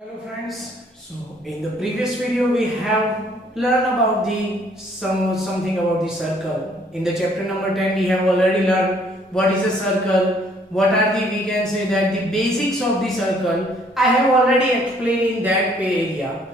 Hello friends. So in the previous video we have learned about the something about the circle. In the chapter number 10 we have already learned what is a circle, what are the we can say that the basics of the circle. I have already explained in that area.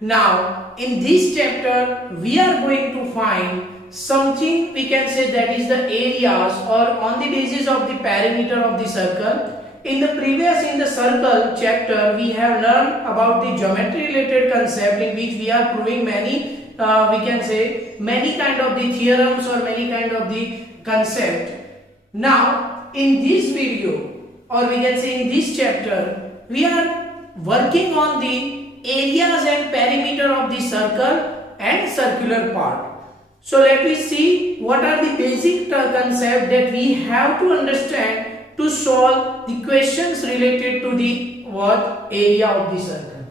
Now in this chapter we are going to find something we can say that is the areas or on the basis of the perimeter of the circle. In the circle chapter, we have learned about the geometry related concept in which we are proving many, we can say many kind of the theorems or many kind of the concept. Now, in this video or we can say in this chapter, we are working on the areas and perimeter of the circle and circular part. So let me see what are the basic concept that we have to understand to solve the questions related to the what area of the circle.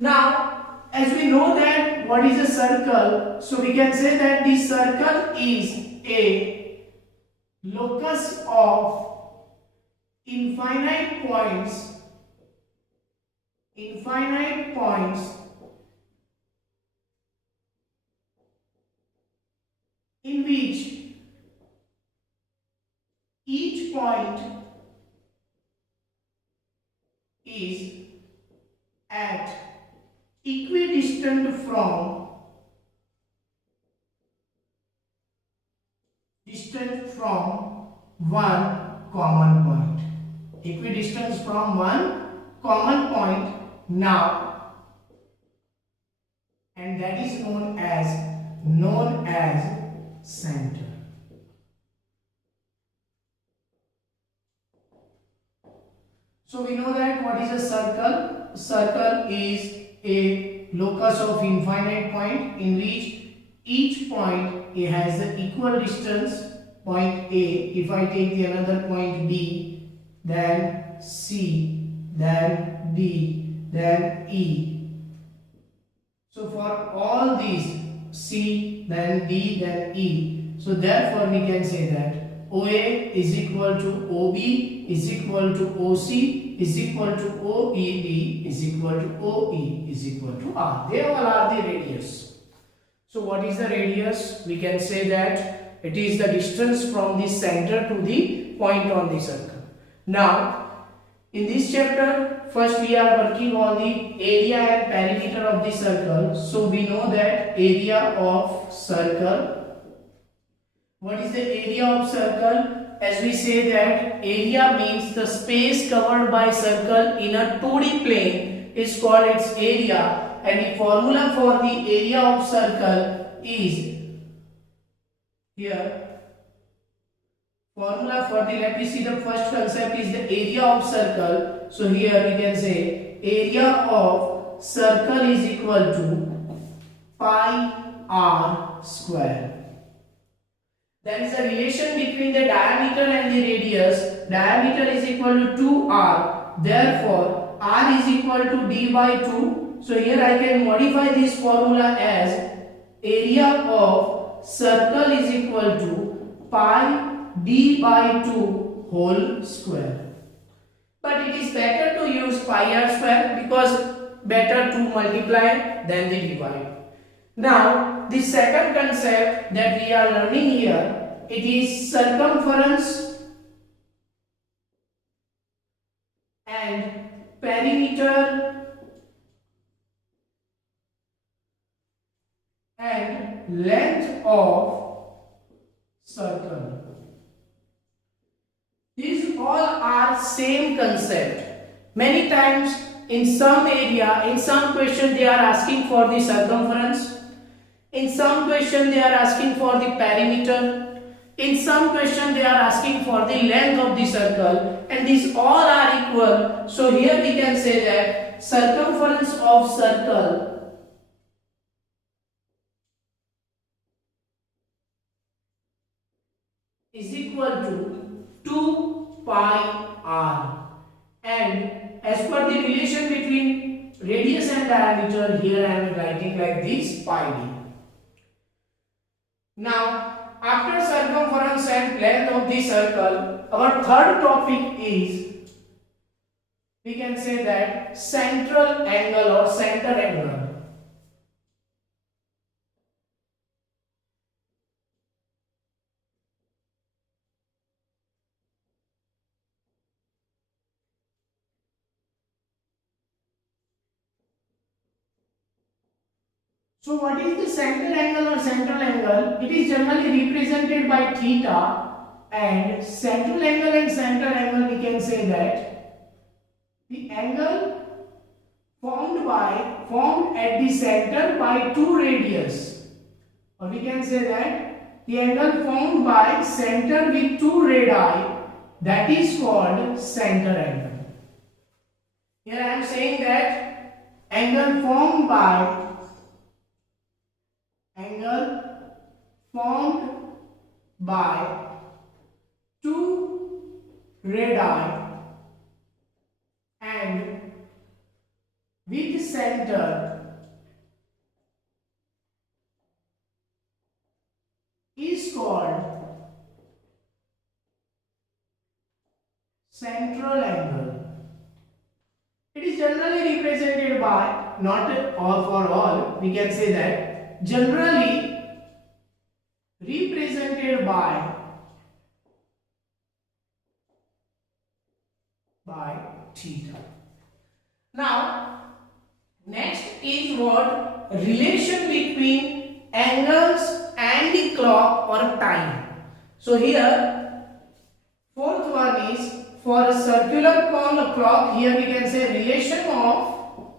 Now, as we know that what is a circle, so we can say that the circle is a locus of infinite points in which each point is at equidistant from one common point. Equidistance from one common point now, and that is known as center. So we know that what is a circle? Circle is a locus of infinite point in which each point A has the equal distance. Point A, if I take the another point B, then C, then D, then E. So for all these C, then D, then E. So therefore we can say that OA is equal to OB is equal to OC is equal to OEB is equal to OE is equal to R. They all are the radius. So what is the radius? We can say that it is the distance from the center to the point on the circle. Now in this chapter first we are working on the area and perimeter of the circle. So we know that area of circle. What is the area of circle? As we say that area means the space covered by circle in a 2D plane is called its area, and the formula for the area of circle is here. Formula for the, let me see, the first concept is the area of circle. So here we can say area of circle is equal to pi r square. There is a relation between the diameter and the radius. Diameter is equal to 2r. Therefore, r is equal to d by 2. So here I can modify this formula as area of circle is equal to pi d by 2 whole square. But it is better to use pi r square because better to multiply than the divide. Now, the second concept that we are learning here, it is circumference and perimeter and length of circle. These all are same concept. Many times in some area, in some question they are asking for the circumference. In some question they are asking for the perimeter. In some question they are asking for the length of the circle, and these all are equal. So here we can say that circumference of circle is equal to 2 pi r, and as per the relation between radius and diameter, here I am writing like this pi d. Now, after circumference and length of the circle, our third topic is we can say that central angle or center angle. So what is the central angle or central angle? It is generally represented by theta, and central angle and central angle we can say that the angle formed at the center by two radius, or we can say that the angle formed by center with two radii, that is called center angle. Here I am saying that angle formed by two radii and with center is called central angle. It is generally represented by, not all for all, we can say that generally represented by theta. Now next is what? Relation between angles and the clock or time. So here fourth one is for a circular clock. Here we can say relation of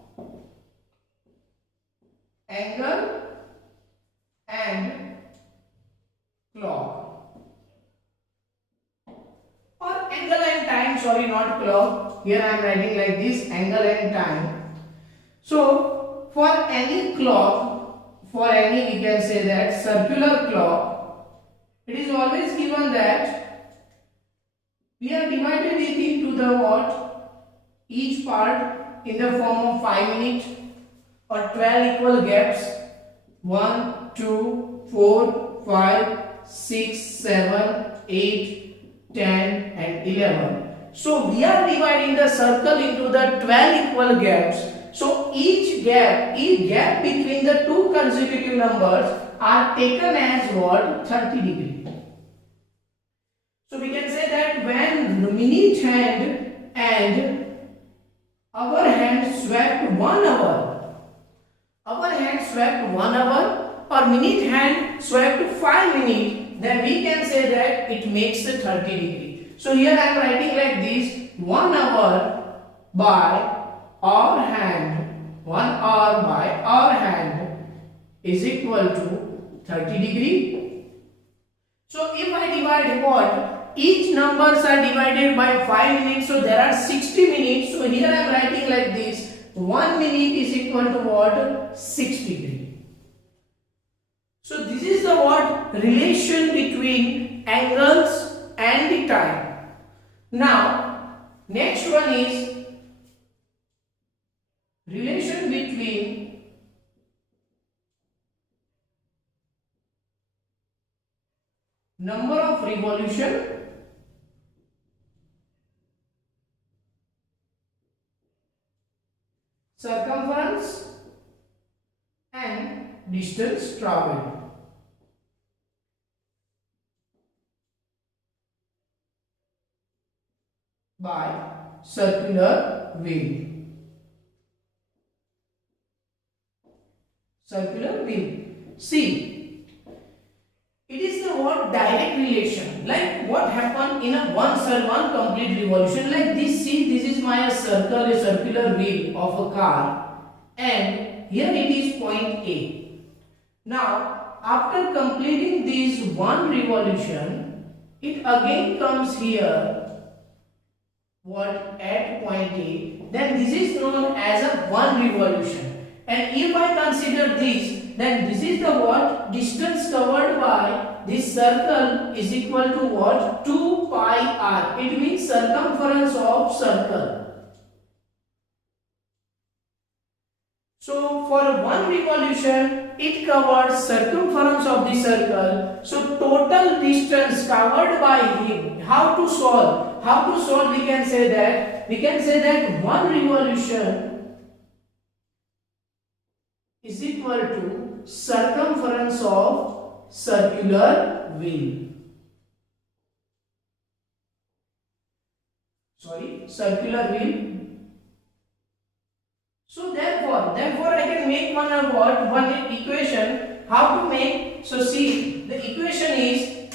angle and clock, or angle and time, sorry, not clock. Here I am writing like this, angle and time. So for any clock, for any we can say that circular clock, it is always given that we are divided it into the what? Each part in the form of 5 minutes or 12 equal gaps. 1, 2, 4, 5, 6, 7, 8, 10 and 11. So we are dividing the circle into the 12 equal gaps. So each gap between the two consecutive numbers are taken as what? 30 degree. So we can say that when minute hand and our hand swept 1 hour, or minute hand swept 5 minutes, then we can say that it makes the 30 degree. So here I am writing like this: 1 hour by our hand, 1 hour by our hand is equal to 30 degree. So if I divide what? Each numbers are divided by 5 minutes, so there are 60 minutes. So here I am writing like this: 1 minute is equal to what? 6 degree. So this is the what? Relation between angles and the time. Now next one is relation between number of revolution circumference and distance traveled. By circular wheel. See, it is the what? Direct relation. Like what happened in a one complete revolution. Like this. See, this is my circle, a circular wheel of a car, and here it is point A. Now, after completing this one revolution, it again comes here. What? At point A, then this is known as a one revolution. And if I consider this, then this is the what? Distance covered by this circle is equal to what? 2 pi r. It means circumference of circle. So for one revolution, it covers circumference of the circle. So total distance covered by him. How to solve? how to solve? We can say that one revolution is equal to circumference of circular wheel. Circular wheel. So therefore I can make one equation. How to make? So see, the equation is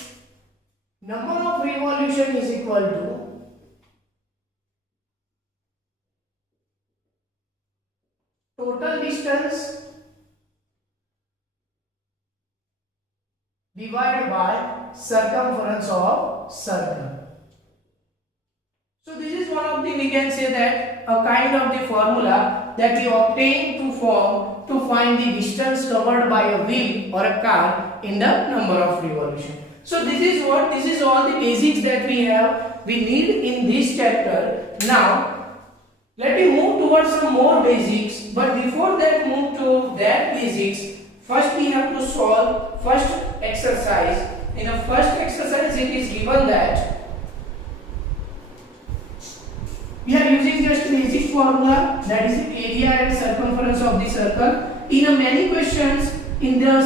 number of revolution is equal to total distance divided by circumference of circle. So this is one of the, we can say that, a kind of the formula that we obtain to find the distance covered by a wheel or a car in the number of revolution. So this is all the basics that we need in this chapter. Now let me move towards some more basics, but before that move to that basics, first we have to solve first exercise. In the first exercise it is given that we are using just basic formula, that is the area and circumference of the circle. In many questions,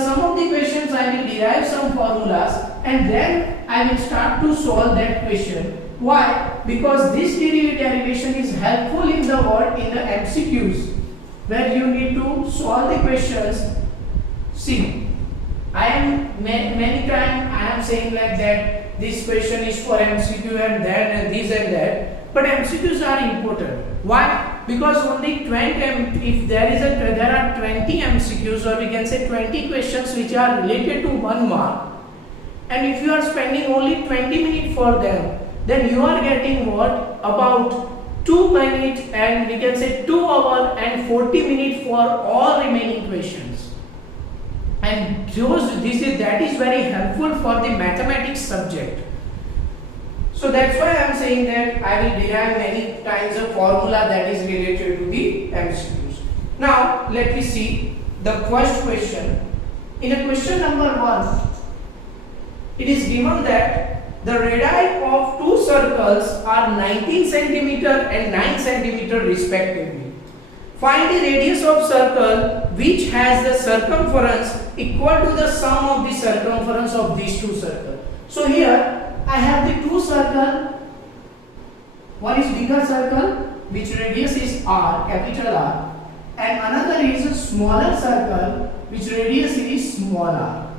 some of the questions I will derive some formulas and then I will start to solve that question. Why? Because this derivation is helpful in the MCQs, where you need to solve the questions. See, many times I am saying like that this question is for MCQ and then this and that. But MCQs are important. Why? Because only 20, if there are 20 MCQs, or we can say 20 questions which are related to 1 mark, and if you are spending only 20 minutes for them, then you are getting what? About 2 minutes, and we can say 2 hours and 40 minutes for all remaining questions. And that is very helpful for the mathematics subject. So that's why I am saying that I will derive many times a formula that is related to the MCQs. Now let me see the first question. In a question number 1, it is given that the radii of two circles are 19 cm and 9 cm respectively. Find the radius of circle which has the circumference equal to the sum of the circumference of these two circles. So here I have the two circles. One is bigger circle which radius is R, capital R, and another is a smaller circle which radius is small r.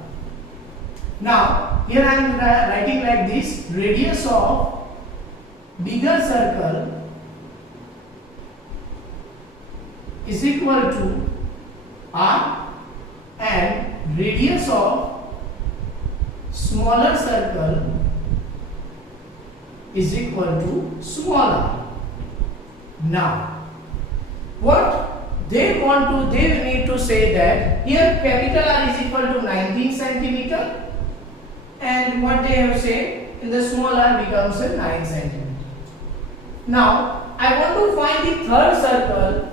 Now here I am writing like this: radius of bigger circle is equal to R and radius of smaller circle is equal to small r. Now what they need to say that here capital R is equal to 19 centimeter, and what they have said in the small r becomes a 9 centimeter. Now I want to find the third circle.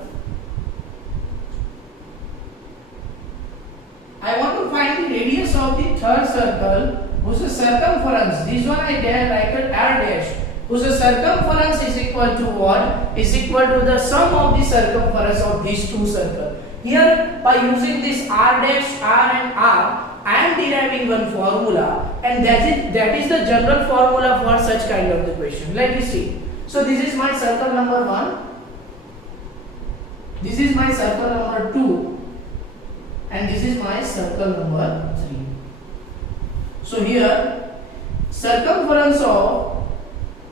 I want to find the radius of the third circle whose circumference, this one I write R dash, whose circumference is equal to what? Is equal to the sum of the circumference of these two circles. Here by using this R dash, R and R, I am deriving one formula, and that is the general formula for such kind of the question. Let me see. So this is my circle number 1, this is my circle number 2, and this is my circle number 3. So here circumference of,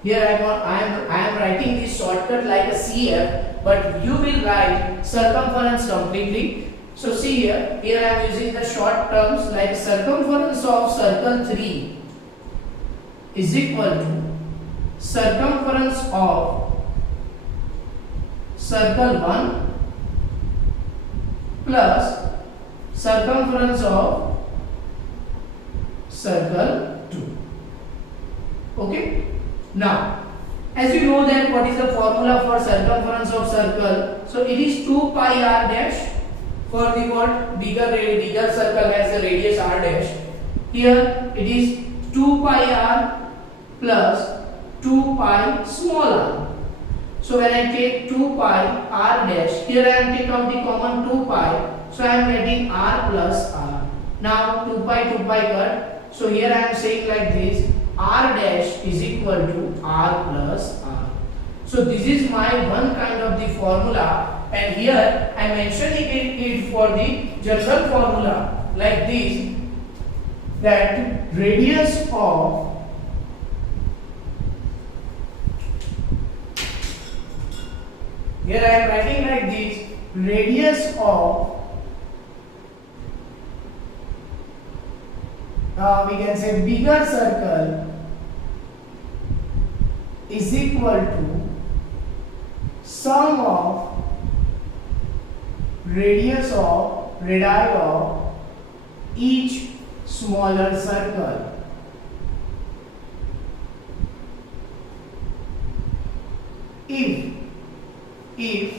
here I am writing this shortcut like a CF, but you will write circumference completely. So see here I am using the short terms like circumference of circle 3 is equal to circumference of circle 1 plus circumference of circle 2. Okay. Now as you know that what is the formula for circumference of circle, so it is 2 pi r dash. For the what? Bigger circle has a radius r dash. Here it is 2 pi r plus 2 pi small r. So when I take 2 pi r dash, here I am taking out the common 2 pi, so I am getting r plus r. Now 2 pi cut, so here I am saying like this, r dash is equal to r plus r. So this is my one kind of the formula, and here I am mentioning it for the general formula like this, that radius of here I am writing like this, radius of we can say bigger circle is equal to sum of radii of each smaller circle. If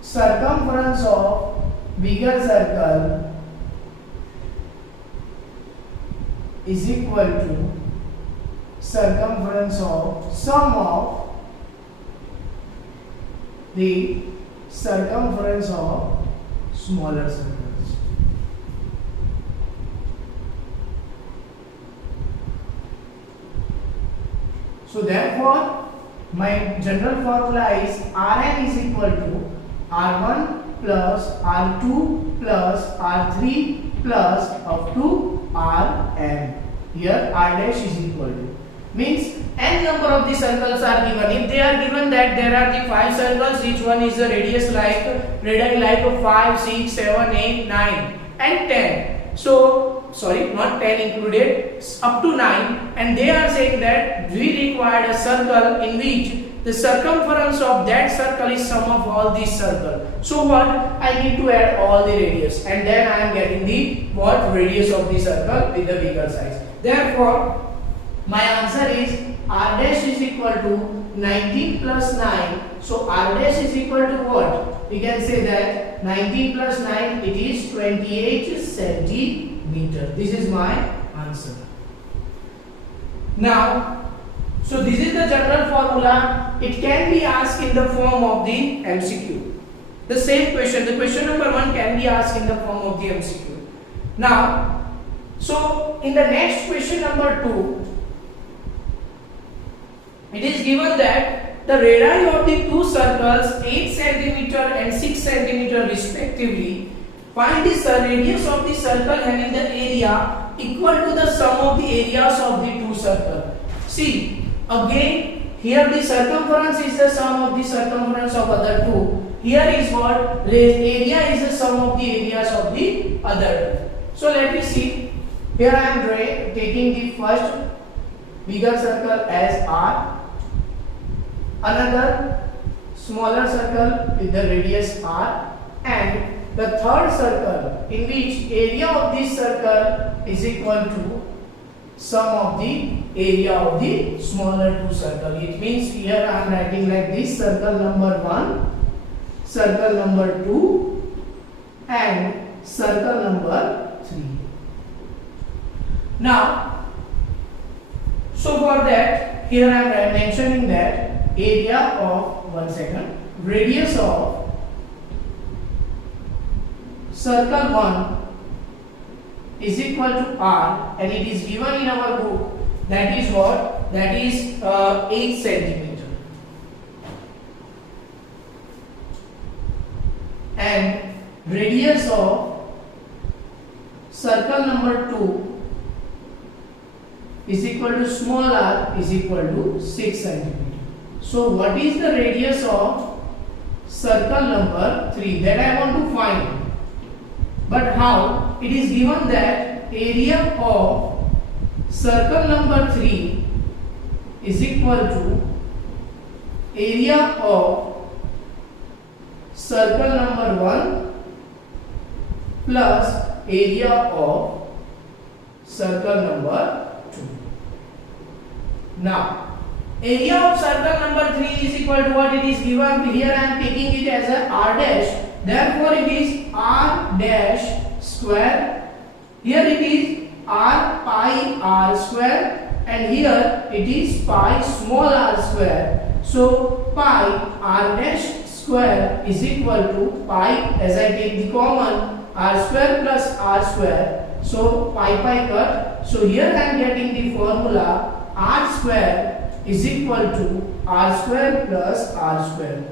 circumference of bigger circle is equal to circumference of sum of the circumference of smaller circles. So therefore my general formula is Rn is equal to R1 plus R2 plus R3 plus up to Rn. Here R dash is equal to, means n number of the circles are given. If they are given that there are the 5 circles, each one is a radius radii like 5, 6, 7, 8, 9 and 10. So sorry, not 10 included, up to 9, and they are saying that we required a circle in which the circumference of that circle is sum of all these circles. So what? I need to add all the radius, and then I am getting the what radius of the circle with the bigger size. Therefore my answer is r dash is equal to 19 plus 9. So r dash is equal to what? We can say that 19 plus 9, it is 28 centimeter. This is my answer. Now, so this is the general formula. It can be asked in the form of the MCQ. The same question, the question number 1 can be asked in the form of the MCQ. Now, so in the next question number 2, it is given that the radii of the two circles 8 cm and 6 cm respectively, find the radius of the circle having the area equal to the sum of the areas of the two circles. See, again here the circumference is the sum of the circumference of other two. Here is what? Area is the sum of the areas of the other two. So let me see. Here I am taking the first bigger circle as R, another smaller circle with the radius R, and the third circle in which area of this circle is equal to sum of the area of the smaller two circles. It means here I am writing like this: circle number 1, circle number 2 and circle number 3. Now, so for that, here I am mentioning that area of radius of circle 1 is equal to R, and it is given in our book. That is what? That is 8 centimeter. And radius of circle number 2 is equal to small r is equal to 6 centimeter. So what is the radius of circle number 3? That I want to find. But how? It is given that area of circle number 3 is equal to area of circle number 1 plus area of circle number 2. Now, area of circle number 3 is equal to what? It is given here. I am taking it as a r dash. Therefore, it is r dash square. Here it is r pi r square, and here it is pi small r square. So pi r dash square is equal to pi, as I take the common, r square plus r square. So pi cut. So here I am getting the formula r square is equal to r square plus r square.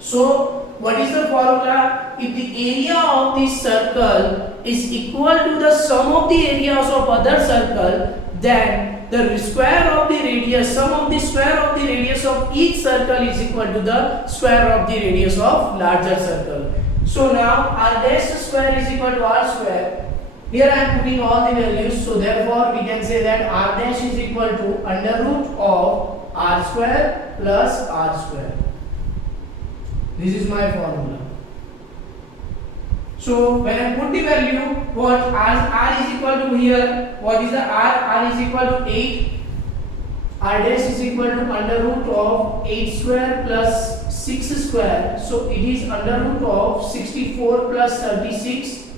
So what is the formula? If the area of this circle is equal to the sum of the areas of other circle, then the square of the radius, sum of the square of the radius of each circle is equal to the square of the radius of larger circle. So now r dash square is equal to r square. Here I am putting all the values, so therefore we can say that r dash is equal to under root of r square plus r square. This is my formula. So when I put the value, what r is equal to here, what is the r? R is equal to 8. R dash is equal to under root of 8 square plus 6 square. So it is under root of 64 plus 36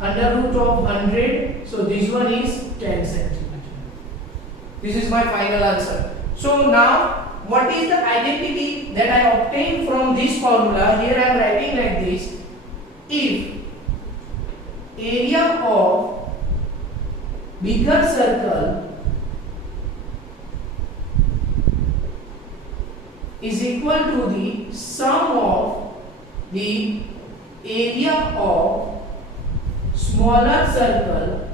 under root of 100. So this one is 10 centimeter. This is my final answer. So now what is the identity that I obtained from this formula? Here I am writing like this. If area of bigger circle is equal to the sum of the area of smaller circle,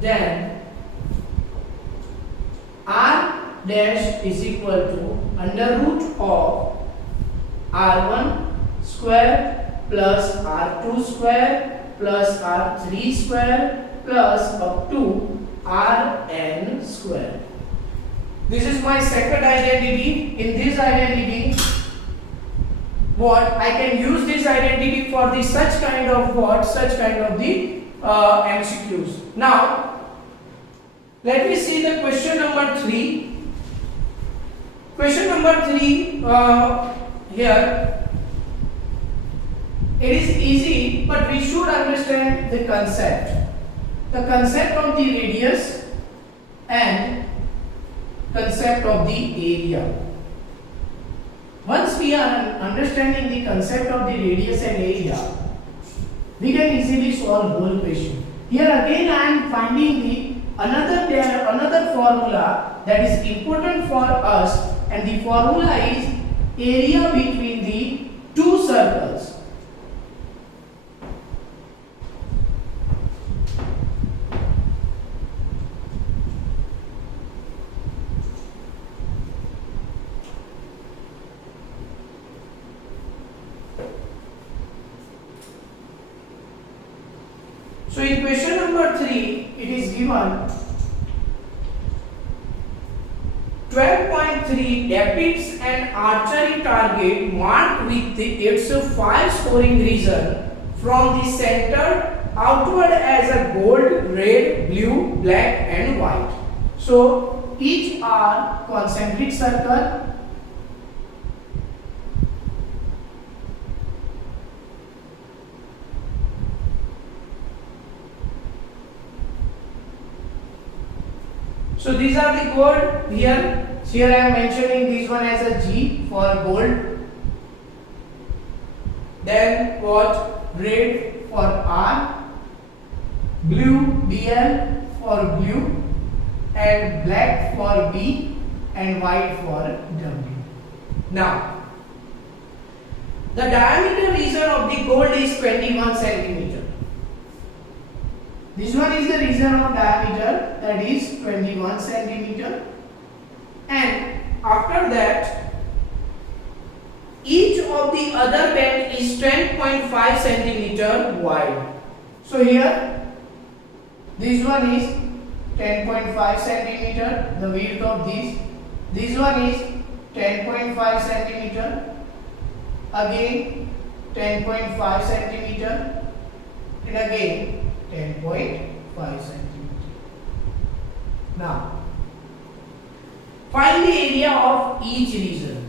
then r dash is equal to under root of r1 square plus r2 square plus r3 square plus up to rn square. This is my second identity. In this identity, what I can use this identity for the such kind of the MCQs. Now let me see the question number 3. Question number 3, here it is easy, but we should understand the concept. The concept of the radius and concept of the area. Once we are understanding the concept of the radius and area, we can easily solve whole question. Here again I am finding the another formula that is important for us, and the formula is area between the two circles. So in question number 3, it is given 12.3 depicts an archery target marked with its 5 scoring region from the center outward as a gold, red, blue, black and white. So each are concentric circle. So these are the gold here. Here I am mentioning this one as a G for gold. Then what? Red for R, blue BL for blue, and black for B, and white for W. Now, the diameter region of the gold is 21 centimeter. This one is the region of diameter, that is 21 centimeter, and after that each of the other band is 10.5 centimeter wide. So here this one is 10.5 centimeter, the width of this one is 10.5 centimeter, again 10.5 centimeter, and again 10.5 centimeter. Now, find the area of each region.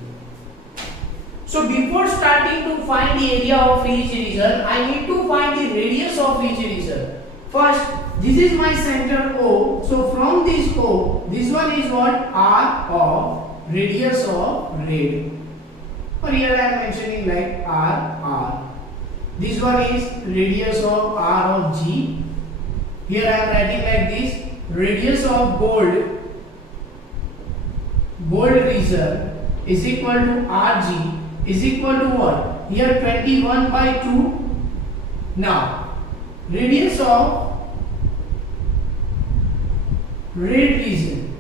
So before starting to find the area of each region, I need to find the radius of each region. First, this is my center O. So from this O, this one is what? R of radius of rad. Or here I am mentioning like R. This one is radius of R of G. Here I am writing like this. Radius of gold region is equal to Rg is equal to what? Here 21 by 2. Now, radius of red region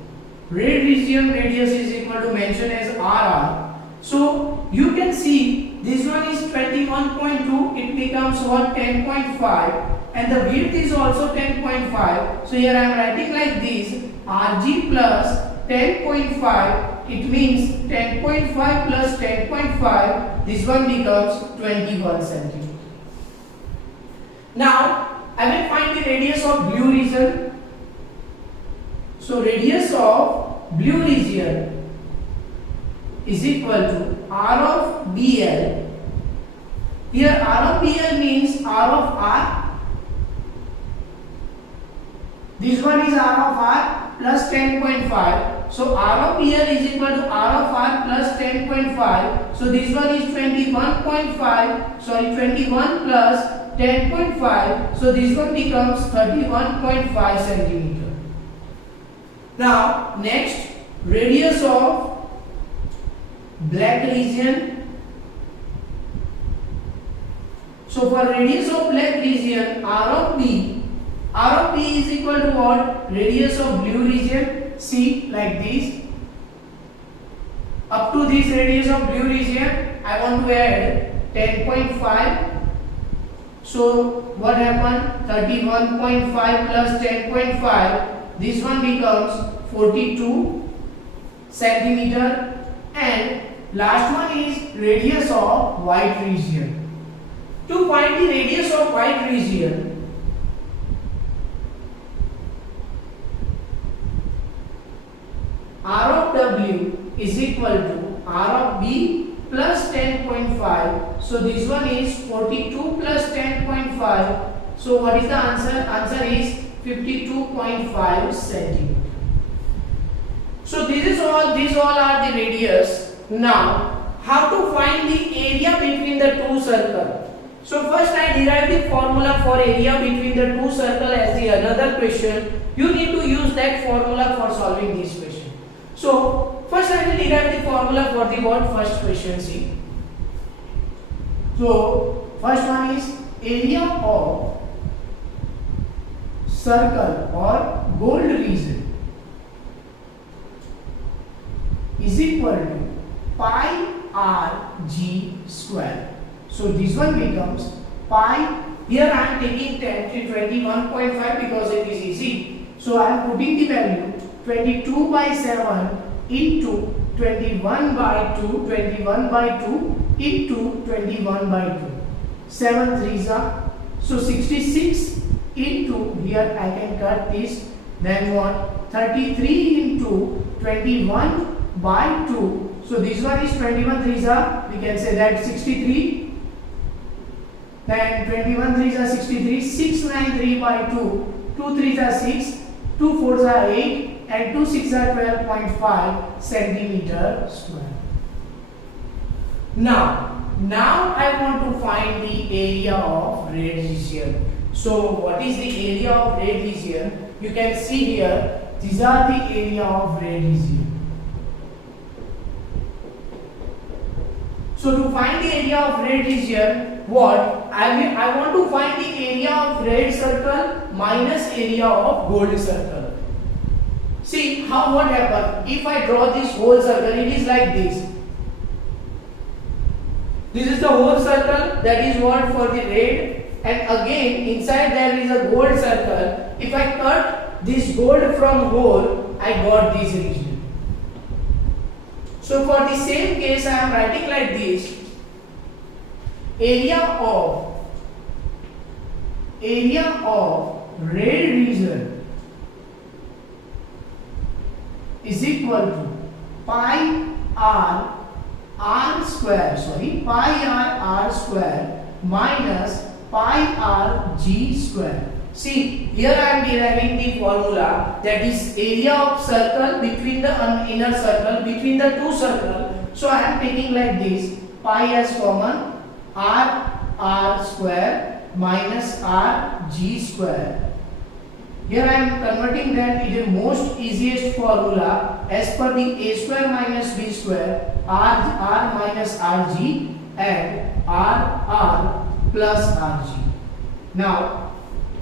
radius is equal to mention as Rr. So you can see this one is 21.2, it becomes what? 10.5, and the width is also 10.5. So here I am writing like this, Rg plus 10.5, it means 10.5 plus 10.5, this one becomes 21 centimeter. Now I will find the radius of blue region. So radius of blue region is equal to R of BL. Here R of BL means R of R. This one is R of R plus 10.5. So R of BL is equal to R of R plus 10.5. So this one is 21.5. Sorry, 21 plus 10.5. So this one becomes 31.5 centimeter. Now next, radius of black region. So for radius of black region, R of B is equal to what? Radius of blue region. See, like this. Up to this radius of blue region, I want to add 10.5. So what happened? 31.5 plus 10.5. This one becomes 42 centimeter. And last one is radius of white region. To find the radius of white region, R of W is equal to R of B plus 10.5. So this one is 42 plus 10.5. So what is the answer? Answer is 52.5 centimeter. So these all are the radius. Now, how to find the area between the two circles? So first I derive the formula for area between the two circles as the another question. You need to use that formula for solving this question. So first I will derive the formula for the what? First question. See. So first one is area of circle or gold region is equal to pi r g square. So this one becomes pi. Here I am taking 10 to 21.5 because it is easy. So I am putting the value 22 by 7 into 21 by 2, 21 by 2 into 21 by 2. 7 3s are. So 66 into, here I can cut this, then what? 33 into 21 by 2. So this one is 21 3s are. We can say that 63. Then 21 3s are 63. 693 by 2. 2 3s are 6. 2 4s are 8. And 2 6s are 12.5 centimeter square. Now I want to find the area of red region. So what is the area of red region? You can see here, these are the area of red region. So to find the area of red region, what? I want to find the area of red circle minus area of gold circle. See how what happened? If I draw this whole circle, it is like this. This is the whole circle, that is what for the red, and again inside there is a gold circle. If I cut this gold from whole, I got this region. So for the same case I am writing like this. Area of red region is equal to pi r square minus pi r g square. See, here I am deriving the formula, that is area of circle between the inner circle, between the two circles. So I am taking like this, pi as common, r square minus r g square. Here I am converting that into the most easiest formula as per the a square minus b square, r minus rg and r plus rg. Now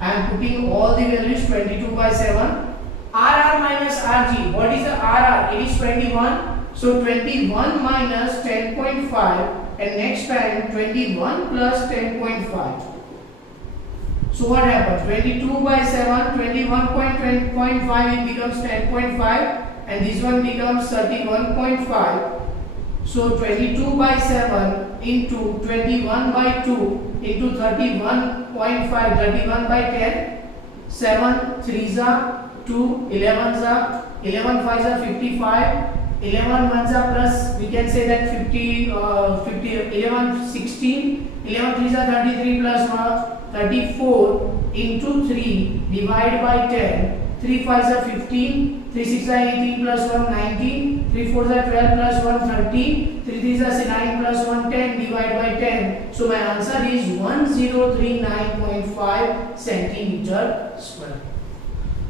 I am putting all the values 22 by 7. RR minus RG. What is the RR? It is 21. So 21 minus 10.5 and next time 21 plus 10.5. So what happens? 22 by 7, 21.5 it becomes 10.5 and this one becomes 31.5. So 22 by 7 into 21 by 2 into 31.5, 31 by 10, 7 3s are 2, 11s are 11 5s are 55, 11 1s are plus, we can say that 50, 11 16, 11 3s are 33 plus 1, 34 into 3 divided by 10, 3 5s are 15, 3 6 are 18 plus 1 19, 3 4s are 12 plus 1 13, 3 3s are 9 plus 1 10 divided by 10. So my answer is 1039.5 centimeter square.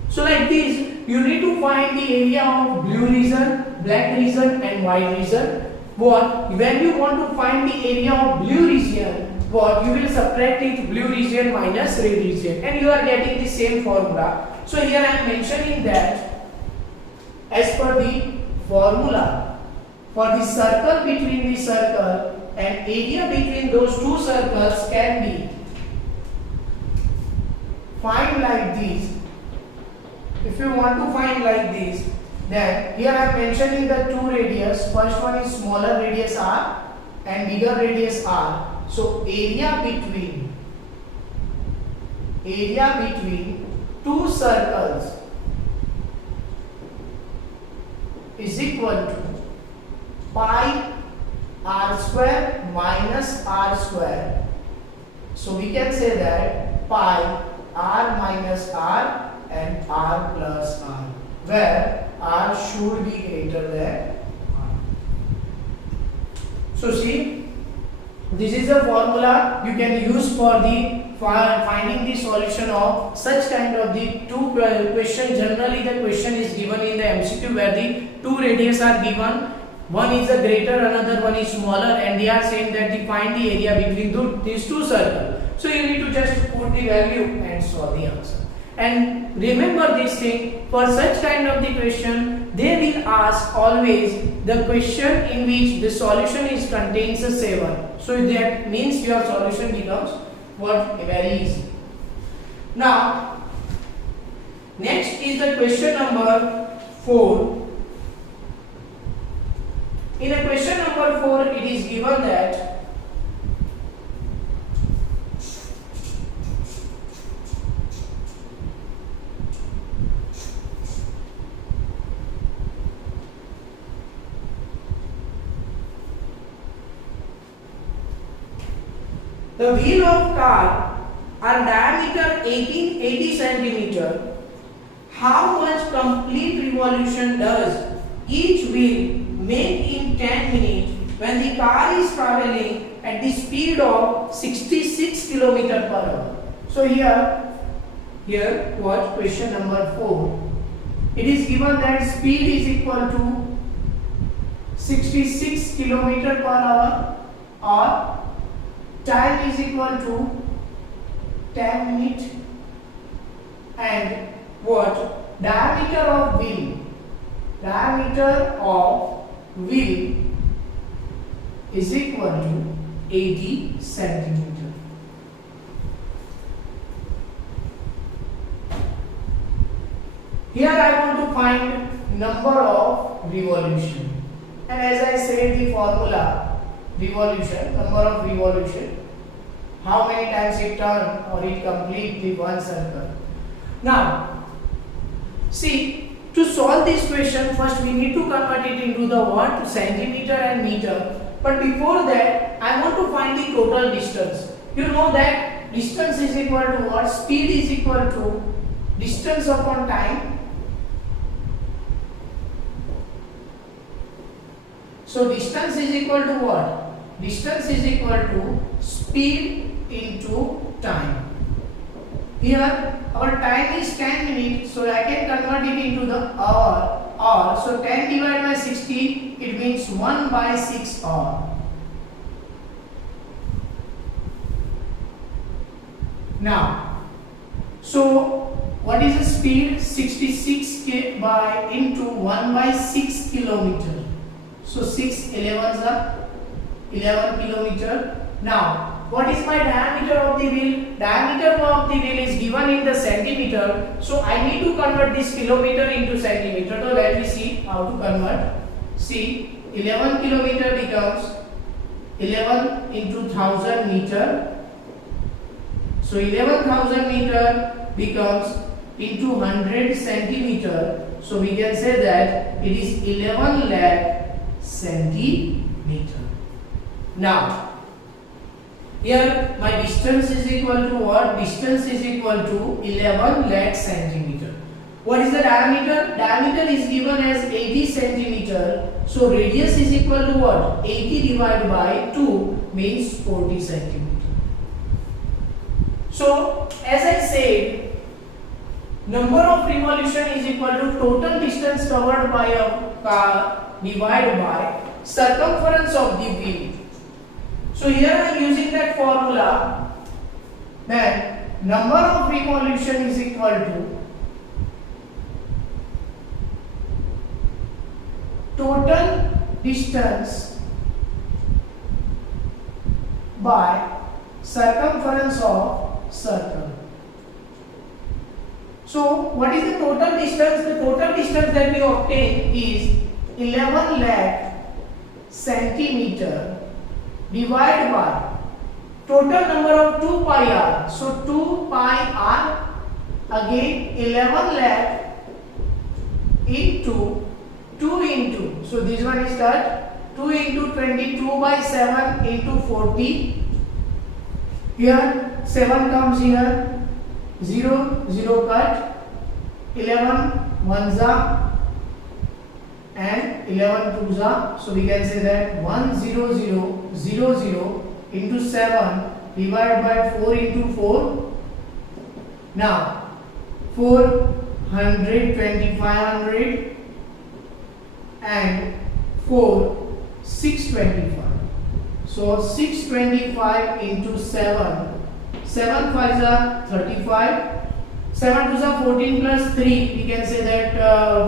So like this, you need to find the area of blue region, black region and white region. What? When you want to find the area of blue region, what? You will subtract it blue region minus red region and you are getting the same formula. So here I am mentioning that as per the formula for the circle between the circle and area between those two circles can be find like this. If you want to find like this, then here I am mentioning the two radius. First one is smaller radius r and bigger radius r. So area between two circles is equal to pi r square minus r square. So we can say that pi r minus r and r plus r, where r should be greater than r. So see, this is the formula you can use for the finding the solution of such kind of the two question. Generally the question is given in the MCQ where the two radius are given, one is a greater, another one is smaller, and they are saying that they find the area between these two circles. So you need to just put the value and solve the answer. And remember this thing, for such kind of the question they will ask always the question in which the solution is contains a 7. So that means your solution becomes what? Very easy. Now next is the question number 4. In a question number 4 it is given that the wheel of car are diameter 80 centimeter. How much complete revolution does each wheel make in 10 minutes when the car is traveling at the speed of 66 km per hour? So here what? Question number 4. It is given that speed is equal to 66 km per hour or time is equal to 10 minutes, and what? Diameter of wheel is equal to 80 centimeter. Here I want to find number of revolution, and as I said the formula revolution, number of revolution, how many times it turn or it complete the one circle. Now see, to solve this question first we need to convert it into the what? Centimeter and meter. But before that I want to find the total distance. You know that distance is equal to what? Speed is equal to distance upon time. So distance is equal to what? Distance is equal to speed into time. Here our time is 10 minutes, so I can convert it into the hour. So 10 divided by 60, it means 1 by 6 hour. Now, so what is the speed? 66 by into 1 by 6 kilometer. So 6 11s are 11 kilometer. Now, what is my diameter of the wheel? Diameter of the wheel is given in the centimeter. So I need to convert this kilometer into centimeter. So let me see how to convert. See, 11 kilometer becomes 11 into 1000 meter. So 11,000 meter becomes into 100 centimeter. So we can say that it is 11 lakh centimeter. Now, here my distance is equal to what? Distance is equal to 11 lakh centimeter. What is the diameter? Diameter is given as 80 centimeter. So radius is equal to what? 80 divided by 2 means 40 centimeter. So as I said, number of revolution is equal to total distance covered by a car divided by circumference of the wheel. So here I am using that formula, then number of revolution is equal to total distance by circumference of circle. So what is the total distance? The total distance that we obtain is 11 lakh centimeter divided by total number of 2 pi r. So 2 pi r, again 11 lakh into 2 into, so this one is that 2 into 22 by 7 into 40. Here 7 comes here, 0 0 cut, 11 ones are and 11 twos are. So we can say that 1 0 0 0 0 into 7 divided by 4 into 4. Now 400 2500 and 4 625. So 625 into 7, 7 5s are 35, 7 2s are 14 plus 3, we can say that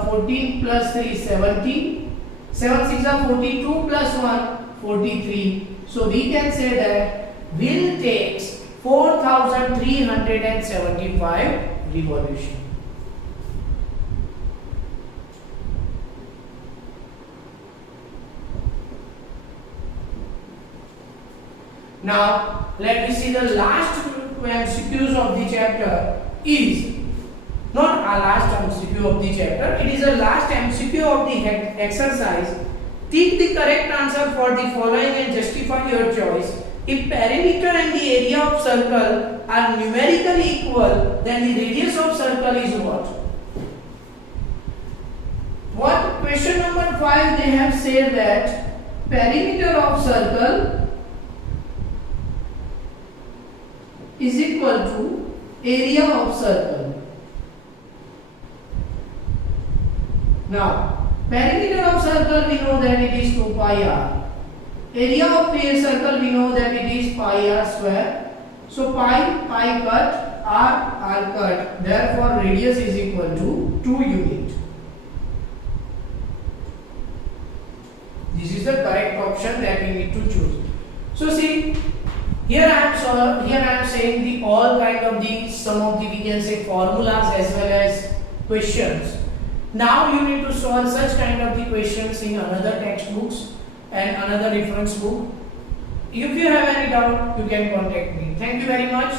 14 plus 3 is 17, 7 6 are 42 plus 1 43. So we can say that wheel takes 4375 revolution. Now let me see the last MCQs of the chapter is not a last MCQ of the chapter, it is a last MCQ of the exercise. Take the correct answer for the following and justify your choice. If perimeter and the area of circle are numerically equal, then the radius of circle is what? What? Question number 5 they have said that perimeter of circle is equal to area of circle. Now, perimeter of circle we know that it is 2 pi r. Area of a circle we know that it is pi r square. So pi cut, r cut. Therefore, radius is equal to 2 unit. This is the correct option that we need to choose. So see, here I am saying the all kind of the some of the we can say formulas as well as questions. Now you need to solve such kind of the questions in another textbooks and another reference book. If you have any doubt, you can contact me. Thank you very much.